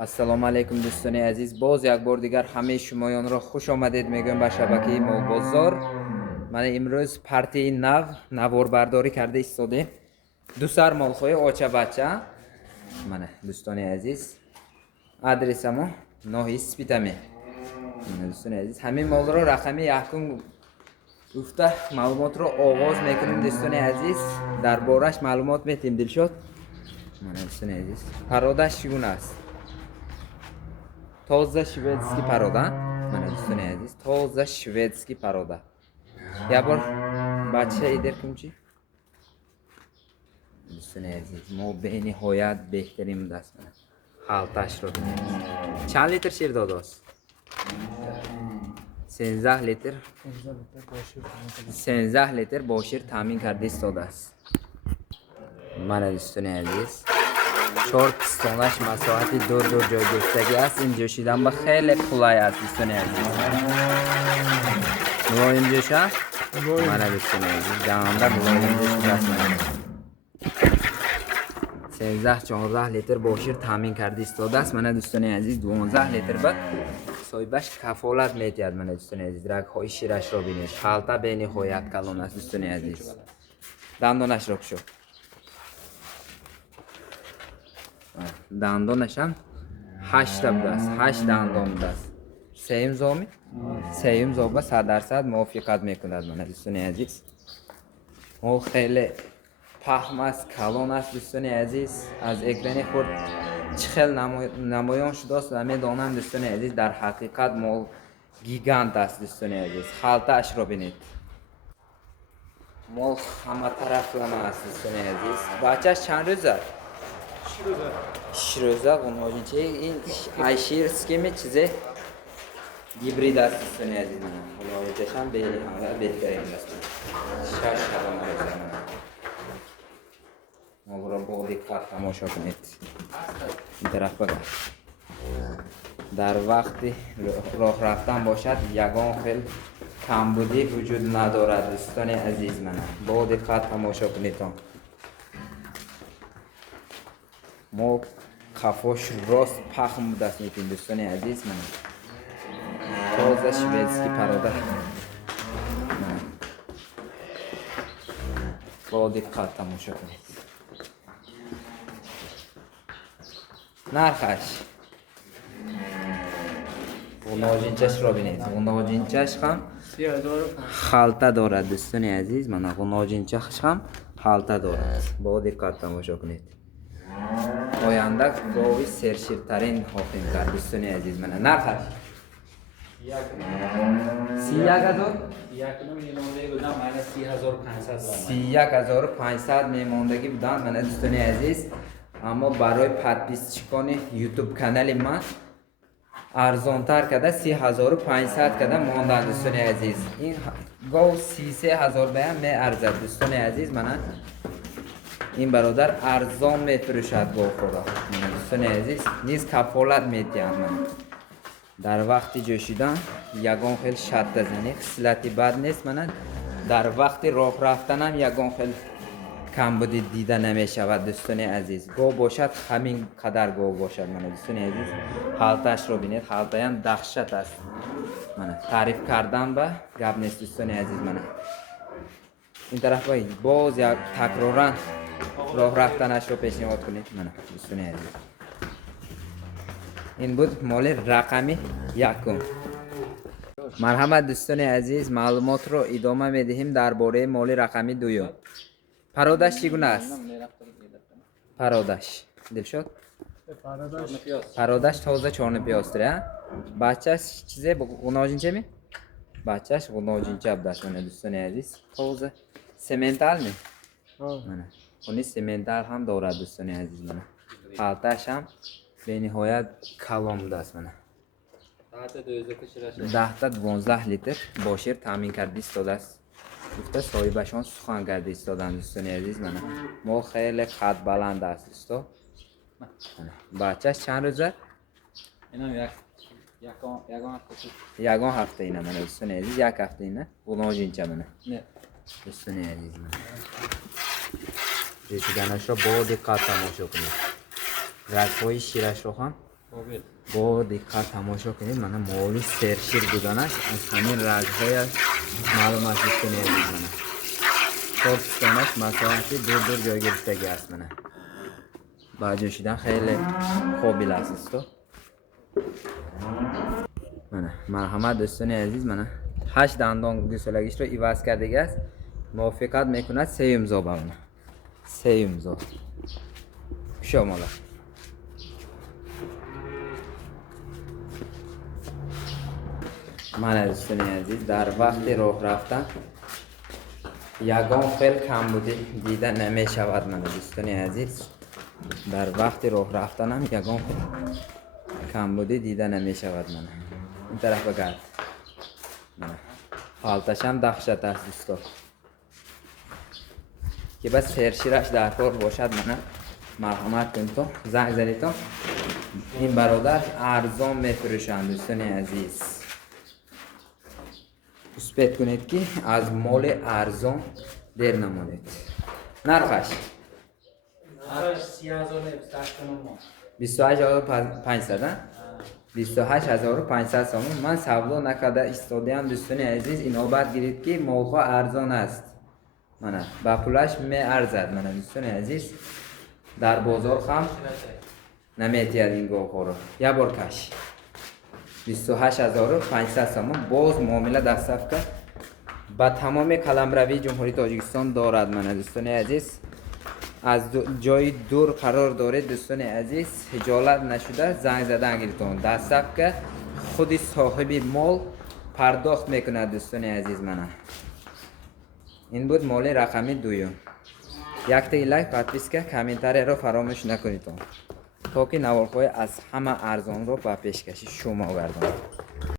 Assalomu alaykum do'stoni aziz. Boz یک بار دیگر همه شمایان را خوش آمدید میگم به شبکه مول بازار. من امروز پارتی نوار برداری کرده ایستادیم. دو سر مالخوی آچه بچه. من دوستانی عزیز آدرسمو ناحیه سپیتمی. دوستانی عزیز همین مال را رقمی یکم گفته معلومات را آغاز میکنیم دوستانی عزیز. دربارش معلومات میتیم دلشاد. من دوستانی عزیز پرادش چگونه است؟ تازه شویدسکی پارودا. من دوستانی عزیز تازه شویدسکی پارودا. یک بار بچه ایدر کنچی؟ دوستانی عزیز ما به نهایت بهترین دست کنیم. حالتش رو ببینید. چند لیتر شیر داده است؟ 13 لیتر. 13 لیتر با شیر تامین کرده ایستاده است. من دوستانی عزیز چهار پستانش مساحتی دور جای گفتگی است. این جوشیدن به خیلی قلای است دوستانی عزیز. ملایم جوشه؟ من دوستانی عزیز دهنده ملایم جوش است. 13-14 لیتر با شیر تامین کرده ایستاده است. من دوستانی عزیز 12 لیتر به صاحبش کفالت میدهد. من دوستانی عزیز رگ های شیرش را بینید. حالت به نهایت کلان است دوستانی عزیز. دندانش را بشو. دندانش هم 8 بوده است. 8 دندان بوده است. سیم زامی؟ سیم زابه 100% موافقت میکند. من دوستانی عزیز مال خیلی پهم است، کلان است دوستانی عزیز. از اکران خود چخل نمایان شده است و میدانم دوستانی عزیز در حقیقت مال گیگانت است دوستانی عزیز. حالت اش را بینید. مال همه طرف لما است دوستانی عزیز. بچهش چند روزه؟ 6 روزه. اون چه این ایشیرسکی می چیزه گیبرید است دوستانی عزیز. من حالا دشم به حالا بهترین است. 6 روزه من ما را با دقت تماشا کنید. این طرف بگرد. در وقتی راه رفتن باشد یگان خیل کمبودی وجود ندارد دوستان عزیز. من با دقت تماشا کنید. ما کفاش راست پخم دست میتیم دوستان عزیز. من تازه شویدسکی پراده. با دقت تماشا کنید. نرخش غناجینچش را بینید. غناجینچش هم خالته دارد دوستان عزیز. من غناجینچش هم خالته دارد. با دقت تماشا کنید. آینده گاوی سرشیرترین حاکم کرد دوستان عزیز. من نرخش 31,500 میماندگی بودن من دوستان عزیز. اما برای پادپیسچکان یوتیوب کانال من ارزانتر کرده 3500 کرده ماندن دوستان عزیز. این گاو 33,000 بیان می ارزد دوستان عزیز. من این برادر ارزان میفروشد گاو خورا. من دوستان عزیز نیز کفالت میدهم. من در وقت جوشیدن یگان خیل شد زنی خصلتی بد نیست. من در وقت راه رفتنم یگان خیل کم بودی دیده نمی شود دوستان عزیز. گاو باشد همین قدر گاو باشد. من دوستان عزیز حالتش رو بینید. حالتایم دهشت است. من تعریف کردم به گپ نیست دوستان عزیز. من این طرف باز یک تکرارا راه رفتنش رو پیشنهاد کنید. من دوستان عزیز این بود مال رقمی یکم. مرحمت دوستان عزیز معلومات رو ادامه میدهیم درباره مال رقمی دوم. پرادش چگونه است؟ پرادش دلشاد پرادش تازه چارنپی است. بچهش چیزه غناجینچه می؟ بچهش غناجینچه بودست من دوستان عزیز. تازه سمنتال می؟ اونی سمنتال هم دارد دوستان عزیز. من حالتش هم به نهایت کلام بودست. من 10-12 لیتر با شیر تامین کرده ایستاده است. گفته صاحبشان سخن کرده ایستادن دوستان عزیز. من ما خیلی قد بلند است دوستا. بچهش چند روزه؟ اینم یگان هفته اینه من دوستان عزیز. یک هفته اینه غناجینچه منه نه دوستان عزیز. من جوشیدنش را با دقت تماشا کنید. رگ‌های شیرش را هم با دقت تماشا کنید. من مولی سرشیر بودنش از همین رنگ‌هایش معلوم است دوستان عزیز. من پاکستانش مساحتی دور جای گرفتگی است. من با جوشیدن خیلی خوبی است تو. من مرحمت دوستان عزیز. من 8 دندان گوسلگیش رو عوض کرده است. موافقت میکند 3 امضا با من. 3 امضا شما. من دوستان عزیز در وقت راه رفتن یگان فعل کم بوده دیده نمی شود. من دوستان عزیز در وقت راه رفتنم یگان فعل کم بوده دیده نمی شود. من این طرف بگرد. من حالتش هم دخشت است دوستان که بس سرشیرش در کار باشد. من مرحمت کن تو زنگ زنی تو. این برادر ارزان میفروشند دوستان عزیز. اسپیت کنید که از مال ارزان دیر نمانید. نرخش 28500 28500 سامون. من سودا نکرده ایستادم دوستان عزیز. این نوبت گیرید که موقع ارزان است. من با پولش می ارزد. من دوستان عزیز در بازار خام نمیتید این گوخو رو. یا بار کش 28500 سامون. باز معامله در صفقه با تمام قلمروی جمهوری تاجیکستان دارد. من دوستان عزیز از جای دور قرار دارید دوستان عزیز. خجالت نشده زنگ زدن گیرتون در صفقه خودی صاحب مال پرداخت میکند دوستان عزیز. من این بود مال رقمی دویم. یک تا لایک پادپیس که کامنتاری رو فراموش نکنید تا که نوارهای از همه ارزان رو با پیشکشی شما گردم.